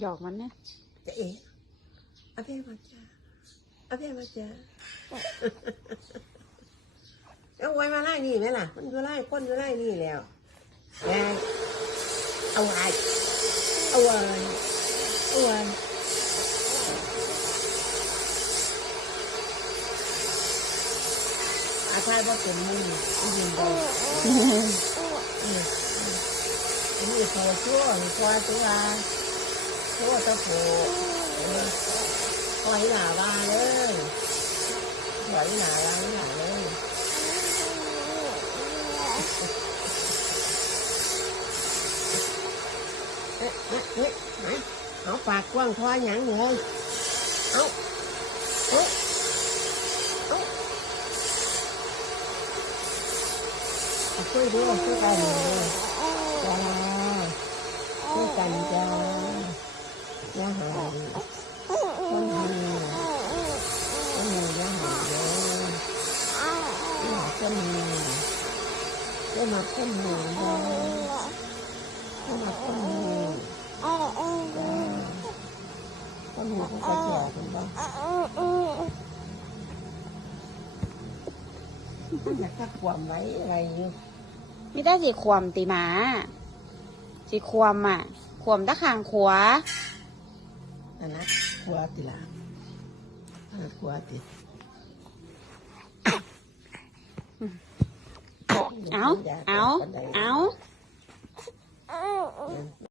หยอกมันนะจะเอ๋อาเพ่มาจ้าอาเพมาจ้าเอาไว้มาไล่นี่ไหมล่ะ มันอยู่ไล่คนอยู่ไล่นี่แล้วแกเอาไว้เอาไว้เอาไว้อาชายว่าเป็นมึงยินดีอันนี้โผล่ชั่วตัวตัว ชั่วตะโผล่ปล่อยหนาบ้าเลยปล่อยหนาล้างหนาเล ยเอ๊ะเอ๊ะเอ๊ะไหนเอาปากกว้างคอหยังเลยเอาเอาเอาเอาช่วยด้วยช่วยกันเลยจ้าช่วยกันจ้าอย่าหายคนดีคนดีอย่าหายเลยอย่าคนดีอย่ามาคนดีเลยอย่ามาคนดีจ้าคนดีเขาก็แก่กันบ้างอยากจะขวามไว้อะไรอยู่ไม่ได้สีขวมตีหมาสีขวมอะขวมตะขางขวา นั่นนะขวาติละนั่นนะขวาติเอาเอาเอา